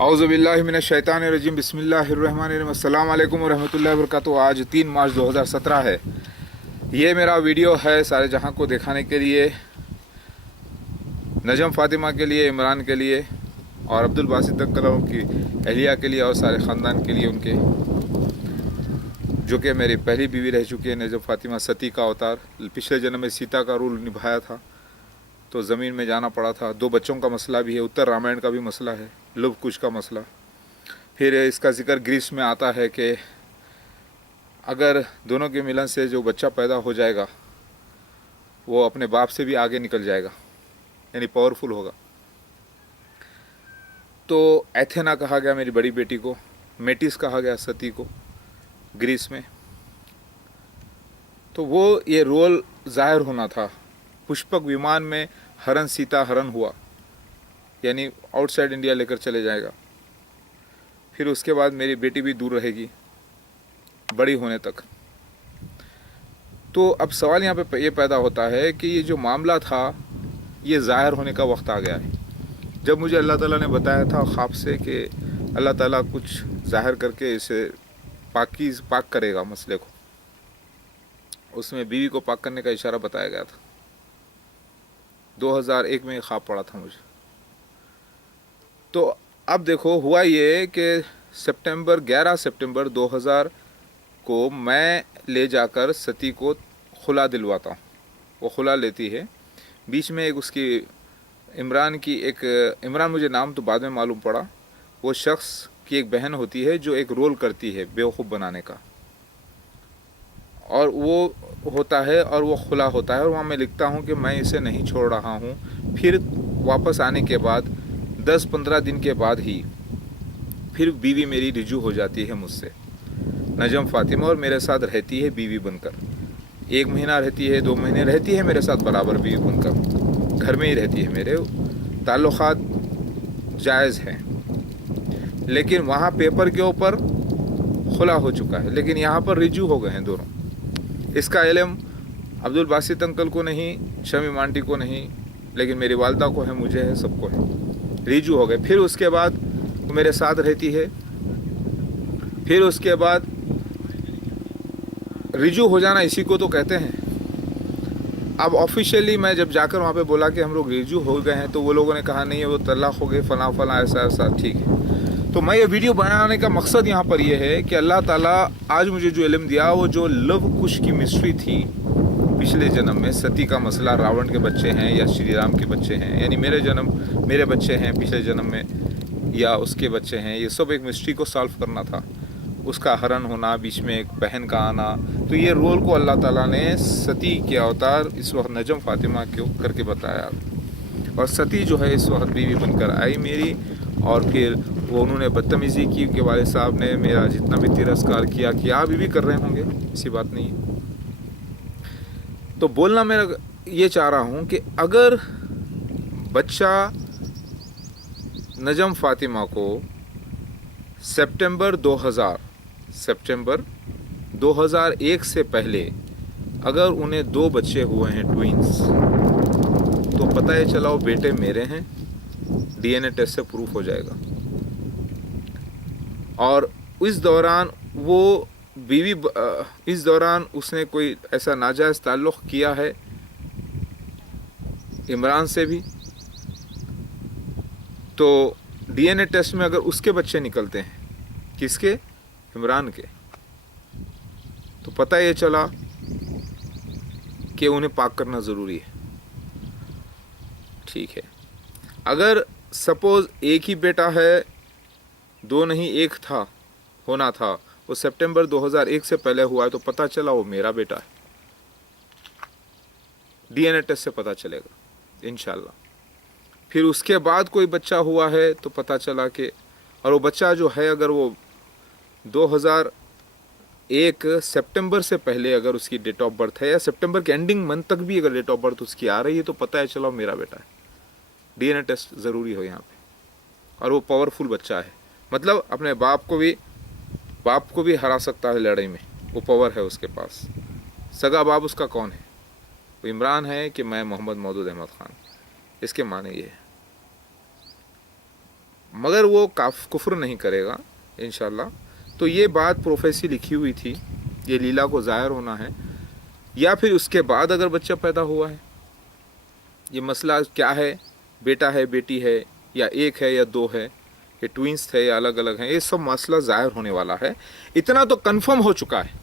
औज़ुबिल्लाहि मिनश्शैतानिर्रजीम बिस्मिल्लाहिर्रहमानिर्रहीम अस्सलाम वालेकुम वरहमतुल्लाहि वबरकातुहू। आज 3 मार्च 2017 है। ये मेरा वीडियो है सारे जहां को दिखाने के लिए, नजम फ़ातिमा के लिए, इमरान के लिए और अब्दुल बासित अंकल की अहलिया के लिए और सारे ख़ानदान के लिए, उनके जो कि मेरी पहली बीवी रह चुकी है नजम फ़ातिमा, सती का अवतार। पिछले जन्म में सीता का रोल निभाया था तो ज़मीन में जाना पड़ा था। 2 बच्चों का मसला भी है, उत्तर रामायण का भी मसला है, लुभ कुश का मसला। फिर इसका जिक्र ग्रीस में आता है कि अगर दोनों के मिलन से जो बच्चा पैदा हो जाएगा वो अपने बाप से भी आगे निकल जाएगा, यानी पावरफुल होगा। तो एथेना कहा गया मेरी बड़ी बेटी को, मेटिस कहा गया सती को ग्रीस में। तो वो ये रोल ज़ाहिर होना था। पुष्पक विमान में हरण सीता हरण हुआ, यानी आउटसाइड इंडिया लेकर चले जाएगा। फिर उसके बाद मेरी बेटी भी दूर रहेगी बड़ी होने तक। तो अब सवाल यहाँ पे ये पैदा होता है कि ये जो मामला था ये ज़ाहिर होने का वक्त आ गया है। जब मुझे अल्लाह ताला ने बताया था ख्वाब से कि अल्लाह ताला कुछ ज़ाहिर करके इसे पाक करेगा मसले को, उसमें बीवी को पाक करने का इशारा बताया गया था। 2001 में ख्वाब पड़ा था मुझे। तो अब देखो हुआ ये कि 11 सितंबर 2000 को मैं ले जाकर सती को खुला दिलवाता हूँ। वो खुला लेती है। बीच में एक उसकी इमरान मुझे नाम तो बाद में मालूम पड़ा, वो शख्स की एक बहन होती है जो एक रोल करती है बेवकूफ़ बनाने का, और वो होता है और वो खुला होता है। और वहाँ मैं लिखता हूँ कि मैं इसे नहीं छोड़ रहा हूँ। फिर वापस आने के बाद 10-15 दिन के बाद ही फिर बीवी मेरी रिजू हो जाती है मुझसे, नजम फ़ातिमा, और मेरे साथ रहती है बीवी बनकर। 1 महीना रहती है, 2 महीने रहती है मेरे साथ बराबर बीवी बनकर। घर में ही रहती है, मेरे ताल्लुक़ात जायज़ हैं, लेकिन वहाँ पेपर के ऊपर खुला हो चुका है, लेकिन यहाँ पर रिजू हो गए हैं दोनों। इसका इल्म अब्दुल बासित अंकल को नहीं, शमीम आंटी को नहीं, लेकिन मेरी वालदा को है, मुझे है, सबको है। रिजू हो गए। फिर उसके बाद वो मेरे साथ रहती है। फिर उसके बाद रिजू हो जाना इसी को तो कहते हैं। अब ऑफिशियली मैं जब जाकर वहाँ पे बोला कि हम लोग रिजू हो गए हैं, तो वो लोगों ने कहा नहीं है, वो तलाक हो गए, फला फला, ऐसा ऐसा। ठीक है। तो मैं ये वीडियो बनाने का मकसद यहाँ पर ये है कि अल्लाह ताला आज मुझे जो इल्म दिया, वो जो लव कुश की मिस्ट्री थी पिछले जन्म में, सती का मसला, रावण के बच्चे हैं या श्री राम के बच्चे हैं, यानी मेरे बच्चे हैं पिछले जन्म में या उसके बच्चे हैं, ये सब एक मिस्ट्री को सॉल्व करना था। उसका हरण होना, बीच में एक बहन का आना, तो ये रोल को अल्लाह ताला ने सती के अवतार इस वक्त नजम फ़ातिमा को करके बताया। और सती जो है इस वक्त बीवी बनकर आई मेरी, और फिर वो उन्होंने बदतमीज़ी की कि वाले साहब ने मेरा जितना भी तिरस्कार किया, अभी भी कर रहे होंगे, ऐसी बात नहीं है। तो बोलना मैं ये चाह रहा हूँ कि अगर बच्चा नजम फ़ातिमा को सितंबर 2001 से पहले अगर उन्हें 2 बच्चे हुए हैं, ट्विंस, तो पता ये चला वो बेटे मेरे हैं, DNA टेस्ट से प्रूफ हो जाएगा। और इस दौरान वो बीवी इस दौरान उसने कोई ऐसा नाजायज़ ताल्लुक़ किया है इमरान से भी, तो DNA टेस्ट में अगर उसके बच्चे निकलते हैं, किसके, इमरान के, तो पता ये चला कि उन्हें पाक करना ज़रूरी है। ठीक है। अगर सपोज़ एक ही बेटा है, 2 नहीं 1 होना था, वो सितंबर 2001 से पहले हुआ है, तो पता चला वो मेरा बेटा है। DNA टेस्ट से पता चलेगा इंशाल्लाह। फिर उसके बाद कोई बच्चा हुआ है तो पता चला कि, और वो बच्चा जो है अगर वो 2001 सितंबर से पहले अगर उसकी डेट ऑफ बर्थ है, या सितंबर के एंडिंग मंथ तक भी अगर डेट ऑफ बर्थ उसकी आ रही है, तो पता है चला मेरा बेटा है। DNA टेस्ट ज़रूरी हो यहाँ पे। और वो पावरफुल बच्चा है, मतलब अपने बाप को भी हरा सकता है लड़ाई में, वो पावर है उसके पास। सगा बाप उसका कौन है? वो इमरान है कि मैं मोहम्मद मौदूद अहमद ख़ान। इसके माने ये है। मगर वो कुफ्र नहीं करेगा इंशाल्लाह। तो ये बात प्रोफेसी लिखी हुई थी, ये लीला को ज़ाहिर होना है, या फिर उसके बाद अगर बच्चा पैदा हुआ है, ये मसला क्या है, बेटा है बेटी है, या एक है या दो है, ये ट्विंस थे या अलग अलग हैं, ये सब मसला ज़ाहिर होने वाला है। इतना तो कंफर्म हो चुका है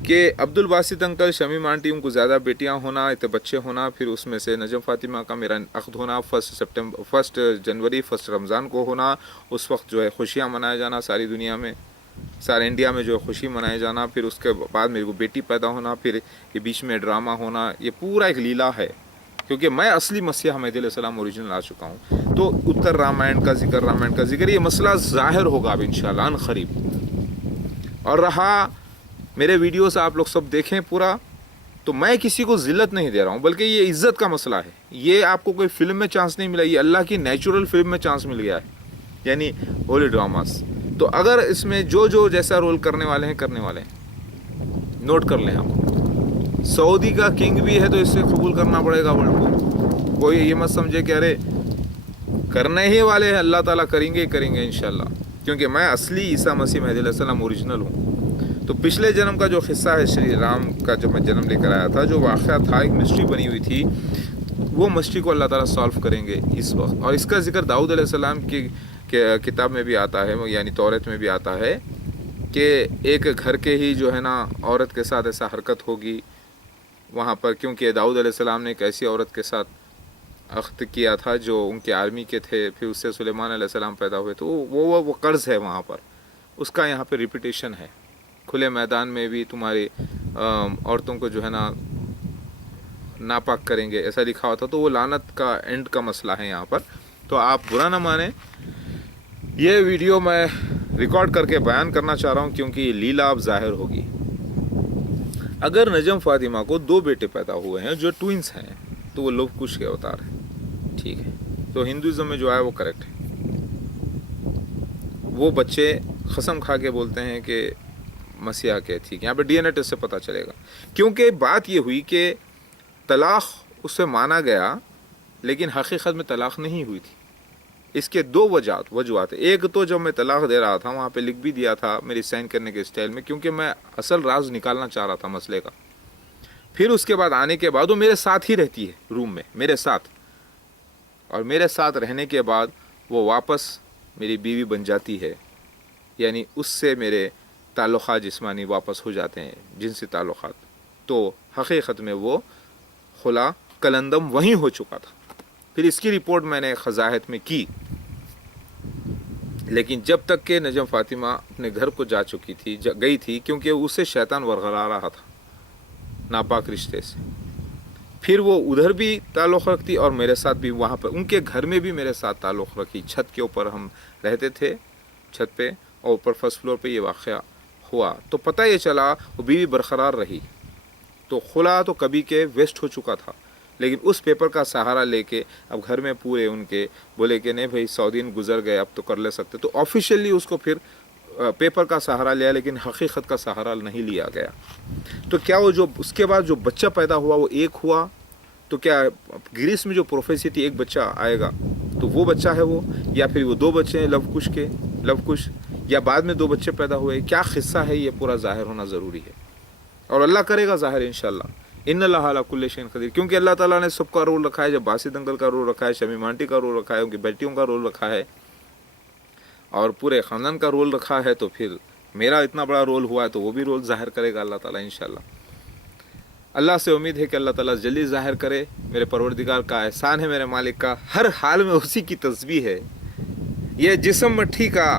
कि अब्दुल बासित अंकल, शमीम आंटी, उनको ज़्यादा बेटियां होना, इतने बच्चे होना, फिर उसमें से नजम फातिमा का मेरा अख्द होना, 1 जनवरी 1 रमज़ान को होना, उस वक्त जो है खुशियाँ मनाया जाना सारी दुनिया में, सारे इंडिया में जो है खुशी मनाया जाना, फिर उसके बाद मेरे को बेटी पैदा होना, फिर ये बीच में ड्रामा होना, ये पूरा एक लीला है। क्योंकि मैं असली मसीह मेहदी अलैहिस्सलाम ओरिजिनल आ चुका हूँ, तो उत्तर रामायण का जिक्र, ये मसला ज़ाहिर होगा अब इंशाअल्लाह अन क़रीब। और रहा मेरे वीडियोस आप लोग सब देखें पूरा, तो मैं किसी को ज़िल्लत नहीं दे रहा हूँ, बल्कि ये इज़्ज़त का मसला है। ये आपको कोई फिल्म में चांस नहीं मिला, ये अल्लाह की नेचुरल फिल्म में चांस मिल गया है, यानी होली ड्रामास। तो अगर इसमें जो जैसा रोल करने वाले हैं, नोट कर लें आप। सऊदी का किंग भी है तो इसे कबूल करना पड़ेगा वर्ल्ड को। कोई ये मत समझे कि अरे करने ही वाले हैं, अल्लाह ताला करेंगे इंशाल्लाह, क्योंकि मैं असली ईसा मसीह मेहदी अलैहिस्सलाम ओरिजिनल हूँ। तो पिछले जन्म का जो किस्सा है श्री राम का, जो मैं जन्म लेकर आया था, जो वाक़या था, एक मिस्ट्री बनी हुई थी, वो मिस्ट्री को अल्लाह ताला सॉल्व करेंगे इस वक्त। और इसका जिक्र दाऊद अलैहिस्सलाम की किताब में भी आता है, यानी तौरात में भी आता है कि एक घर के ही जो है ना औरत के साथ ऐसा हरकत होगी वहाँ पर, क्योंकि दाऊद अलैहिस्सलाम ने एक ऐसी औरत के साथ अख्द किया था जो उनके आर्मी के थे, फिर उससे सुलेमान अलैहिस्सलाम पैदा हुए, तो वो कर्ज़ है वहाँ पर, उसका यहाँ पे रिपीटेशन है। खुले मैदान में भी तुम्हारी औरतों को जो है ना नापाक करेंगे, ऐसा लिखा हुआ था। तो वो लानत का एंड का मसला है यहाँ पर। तो आप बुरा ना माने, ये वीडियो मैं रिकॉर्ड करके बयान करना चाह रहा हूँ, क्योंकि लीला अब ज़ाहिर होगी। अगर नजम फातिमा को 2 बेटे पैदा हुए हैं जो ट्विंस हैं, तो वो लव कुश के अवतार है, ठीक है। तो हिंदुज़म में जो है वो करेक्ट है। वो बच्चे कसम खा के बोलते हैं कि मसीहा के, ठीक है। यहाँ पे DNA टेस्ट से पता चलेगा, क्योंकि बात ये हुई कि तलाक़ उससे माना गया, लेकिन हकीकत में तलाक़ नहीं हुई थी। इसके 2 वजूहत। एक तो जब मैं तलाक़ दे रहा था, वहाँ पे लिख भी दिया था मेरी साइन करने के स्टाइल में, क्योंकि मैं असल राज निकालना चाह रहा था मसले का। फिर उसके बाद आने के बाद वो मेरे साथ ही रहती है रूम में, मेरे साथ, और मेरे साथ रहने के बाद वो वापस मेरी बीवी बन जाती है, यानी उससे मेरे ताल्लुक़ात जिस्मानी वापस हो जाते हैं, जिनसी ताल्लुक़ात। तो हकीकत में वो खुला कलंदम वहीं हो चुका था। फिर इसकी रिपोर्ट मैंने ख़ज़ाहत में की, लेकिन जब तक कि नजम फातिमा अपने घर को जा चुकी थी, गई थी, क्योंकि उसे शैतान वरगला रहा था नापाक रिश्ते से। फिर वो उधर भी ताल्लुक़ रखती और मेरे साथ भी, वहाँ पर उनके घर में भी मेरे साथ ताल्लुक़ रखी। छत के ऊपर हम रहते थे, छत पे, और ऊपर फर्स्ट फ्लोर पे ये वाक़या हुआ। तो पता ये चला वो बीवी बरकरार रही। तो खुला तो कभी के वेस्ट हो चुका था, लेकिन उस पेपर का सहारा लेके अब घर में पूरे उनके बोले कि नहीं भाई 100 दिन गुजर गए, अब तो कर ले सकते। तो ऑफिशियली उसको फिर पेपर का सहारा लिया, लेकिन हकीकत का सहारा नहीं लिया गया। तो क्या वो जो उसके बाद जो बच्चा पैदा हुआ वो एक हुआ, तो क्या ग्रीस में जो प्रोफेसी थी एक बच्चा आएगा, तो वो बच्चा है वो, या फिर वो 2 बच्चे हैं लवकुश, या बाद में 2 बच्चे पैदा हुए, क्या किस्सा है, ये पूरा ज़ाहिर होना ज़रूरी है। और अल्लाह करेगा ज़ाहिर इंशाअल्लाह। इन्नल्लाह अला कुल्लि शैइन क़दीर, क्योंकि अल्लाह ताला ने सबका रोल रखा है। जब बासित अंकल का रोल रखा है, शमीम आंटी का रोल रखा है, उनकी बेटियों का रोल रखा है, और पूरे ख़ानदान का रोल रखा है, तो फिर मेरा इतना बड़ा रोल हुआ है, तो वो भी रोल ज़ाहिर करेगा अल्लाह ताला इंशाअल्लाह। अल्लाह से उम्मीद है कि अल्लाह ताला जल्दी ज़ाहिर करे। मेरे परवरदिगार का एहसान है, मेरे मालिक का, हर हाल में उसी की तस्बीह है। ये जिस्म मट्टी का,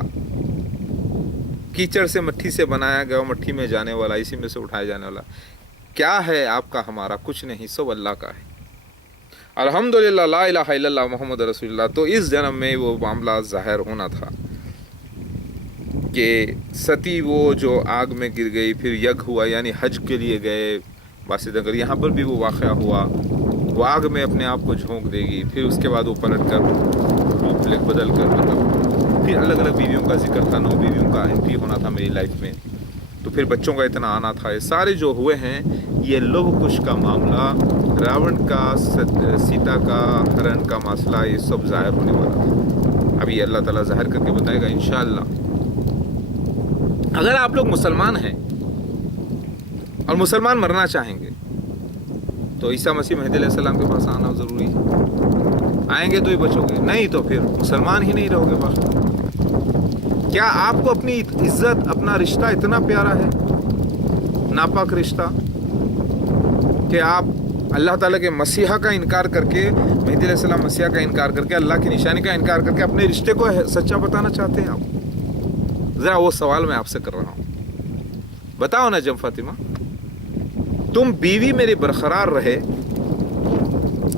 कीचड़ से मट्टी से बनाया गया, मट्टी में जाने वाला, इसी में से उठाया जाने वाला। क्या है आपका हमारा? कुछ नहीं, सब अल्लाह का है। अल्हम्दुलिल्लाह, ला इलाहा इल्लल्लाह मुहम्मद रसूलुल्लाह। तो इस जन्म में वो मामला ज़ाहिर होना था कि सती वो जो आग में गिर गई, फिर यज्ञ हुआ, यानी हज के लिए गए बासित अंकल, यहाँ पर भी वो वाक़या हुआ। वो आग में अपने आप को झोंक देगी, फिर उसके बाद वो पलट कर रूप बदल कर, मतलब फिर अलग अलग बीवियों का जिक्र था, 9 बीवियों का एंट्री होना था मेरी लाइफ में। तो फिर बच्चों का इतना आना था। ये सारे जो हुए हैं, ये लव कुश का मामला, रावण का, सीता का हरण का मसला, ये सब ज़ाहिर होने वाला था। अभी अल्लाह ताला ज़ाहिर करके बताएगा इंशाअल्लाह। अगर आप लोग मुसलमान हैं और मुसलमान मरना चाहेंगे तो ईसा मसीह महदी अलैहिस्सलाम के पास आना ज़रूरी है। आएंगे तो ही बचोगे, नहीं तो फिर मुसलमान ही नहीं रहोगे बाकी। क्या आपको अपनी इज्जत, अपना रिश्ता इतना प्यारा है, नापाक रिश्ता, कि आप अल्लाह ताला के मसीहा का इनकार करके, महदी अलैहिस्सलाम मसीहा का इनकार करके, अल्लाह की निशानी का इनकार करके अपने रिश्ते को सच्चा बताना चाहते हैं आप? ज़रा वो सवाल मैं आपसे कर रहा हूँ, बताओ ना जम फातिमा। तुम बीवी मेरी बरकरार रहे,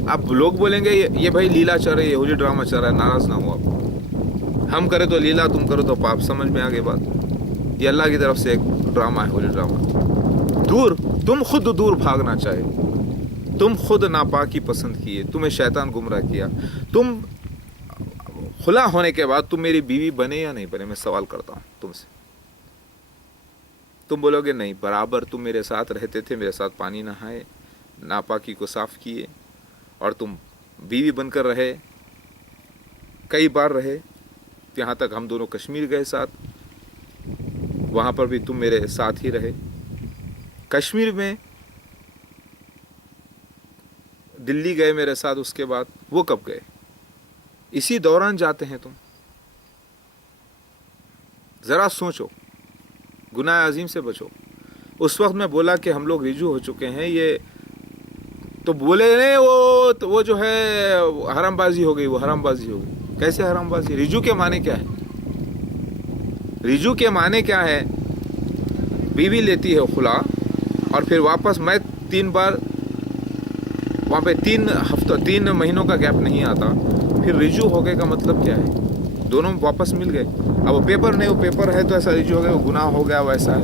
अब लोग बोलेंगे ये भाई लीला चल रही है, यहूदी ड्रामा चल रहा है, नाराज ना हो आप। हम करे तो लीला, तुम करो तो पाप, समझ में आ गई बात। ये अल्लाह की तरफ से एक ड्रामा है, यहूदी ड्रामा। दूर, तुम खुद दूर भागना चाहे, तुम खुद नापाकी पसंद किए, तुम्हें शैतान गुमराह किया, तुम खुला होने के बाद तुम मेरी बीवी बने या नहीं बने, मैं सवाल करता हूँ तुमसे। तुम बोलोगे नहीं, बराबर तुम मेरे साथ रहते थे, मेरे साथ पानी नहाए, नापाकी को साफ किए, और तुम बीवी बनकर रहे, कई बार रहे, यहाँ तक हम दोनों कश्मीर गए साथ, वहाँ पर भी तुम मेरे साथ ही रहे। कश्मीर में दिल्ली गए मेरे साथ, उसके बाद वो कब गए? इसी दौरान जाते हैं तुम। ज़रा सोचो, गुनाह अजीम से बचो। उस वक्त मैं बोला कि हम लोग रिजू हो चुके हैं, ये तो बोले नहीं, वो जो है हरामबाजी हो गई, वो हरामबाजी हो गई। कैसे हरामबाजी? रिजू के माने क्या है? रिजू के माने क्या है? बीवी लेती है खुला और फिर वापस, मैं 3 बार वहाँ पे 3 महीनों का गैप नहीं आता, फिर रिजू हो गए का मतलब क्या है? दोनों वापस मिल गए। अब वो पेपर नहीं, वो पेपर है तो ऐसा रिजू हो गया, वो गुनाह हो गया, वैसा है।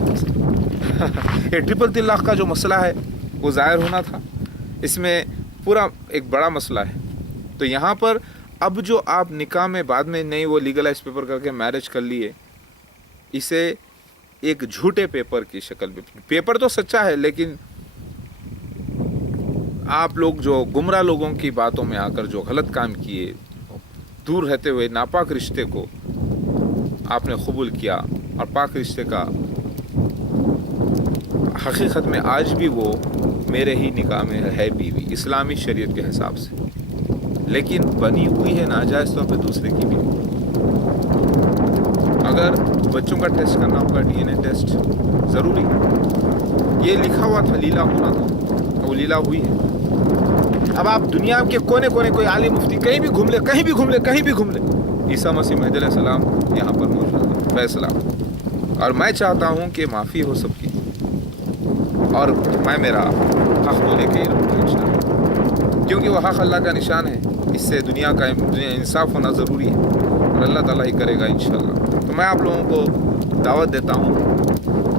ये ट्रिपल तलाक का जो मसला है वो ज़ाहिर होना था, इसमें पूरा एक बड़ा मसला है। तो यहाँ पर अब जो आप निकाह में बाद में नहीं वो लीगलाइज पेपर करके मैरिज कर लिए, इसे एक झूठे पेपर की शक्ल में, पेपर तो सच्चा है लेकिन आप लोग जो गुमराह लोगों की बातों में आकर जो गलत काम किए, दूर रहते हुए नापाक रिश्ते को आपने कबूल किया, और पाक रिश्ते का हकीकत में आज भी वो मेरे ही निकाह में है बीवी, इस्लामी शरीयत के हिसाब से, लेकिन बनी हुई है नाजायज़ तौर पे दूसरे की बीवी। अगर बच्चों का टेस्ट करना होगा, DNA टेस्ट ज़रूरी, ये लिखा हुआ था लीला होना था, वो लीला हुई है। अब आप दुनिया के कोने कोने, कोई आलिम मुफ्ती कहीं भी घूम ले, कहीं भी घूम ले, कहीं भी घूम ले, ईसा मसीह महदी अलैहिस्सलाम यहाँ पर मौजूद है, फैसला। और मैं चाहता हूँ कि माफ़ी हो सबकी, और मैं मेरा हक़ तो लेके ही रहूँगा इंशाअल्लाह, क्योंकि वह हक़ अल्लाह का निशान है। इससे दुनिया का इंसाफ होना ज़रूरी है, और अल्लाह ताला ही करेगा इंशाअल्लाह। तो मैं आप लोगों को दावत देता हूँ,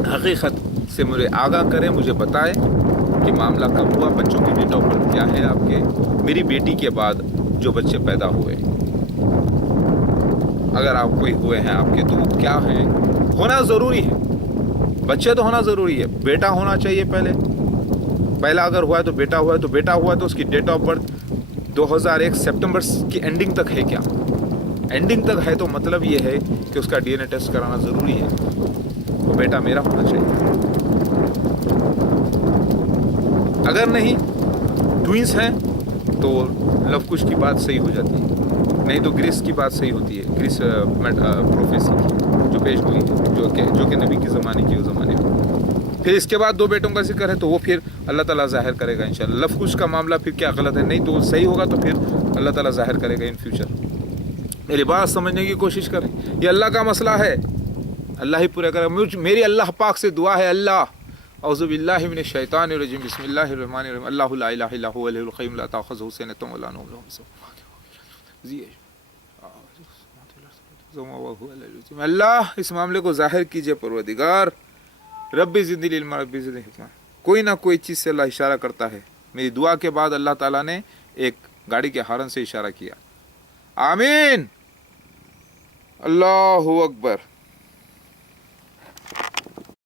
हकीकत से मुझे आगाह करें, मुझे बताएं कि मामला कब हुआ, बच्चों की डेट ऑफ बर्थ क्या है आपके, मेरी बेटी के बाद जो बच्चे पैदा हुए, अगर आप कोई हुए हैं आपके, तो क्या है, होना ज़रूरी है, बच्चे तो होना ज़रूरी है, बेटा होना चाहिए पहला अगर हुआ है तो बेटा हुआ है, तो बेटा हुआ है तो उसकी डेट ऑफ बर्थ 2001 सितंबर की एंडिंग तक है क्या? एंडिंग तक है तो मतलब ये है कि उसका DNA टेस्ट कराना ज़रूरी है, तो बेटा मेरा होना चाहिए। अगर नहीं, ट्विंस हैं तो लवकुश की बात सही हो जाती है, नहीं तो ग्रीस की बात सही होती है, ग्रीस प्रोफेसी की जो पेश हुई है, जो कि नबी के ज़माने की, उस ज़माने में। फिर इसके बाद 2 बेटों का जिक्र है, तो वो फिर अल्लाह ताला ज़ाहिर करेगा इंशाअल्लाह। लवकुश का मामला फिर क्या गलत है, नहीं तो सही होगा तो फिर अल्लाह ताला ज़ाहिर करेगा इन फ्यूचर। मेरी बात समझने की कोशिश करें, ये अल्लाह का मसला है, अल्लाह ही पूरा करे। मेरी अल्लाह पाक से दुआ है, अल्लाह औज़ु बिल्लाहि मिनश शैतानिर रजीम, बिस्मिल्लाहिर रहमानिर रहीम, अल्लाहु ला इलाहा इल्ला हुवल हय्युल क़य्यूम, ला ताख़ुज़ुहु सिनतुन व ला नौम, अल्लाह इस मामले को ज़ाहिर कीजिए परवरदिगार, रब्बी ज़िदनी इल्मा, रब्बी ज़िदनी हिकमा। कोई ना कोई चीज़ से अल्लाह इशारा करता है। मेरी दुआ के बाद अल्लाह ताला ने एक गाड़ी के हॉर्न से इशारा किया। आमीन, अल्लाहु अकबर।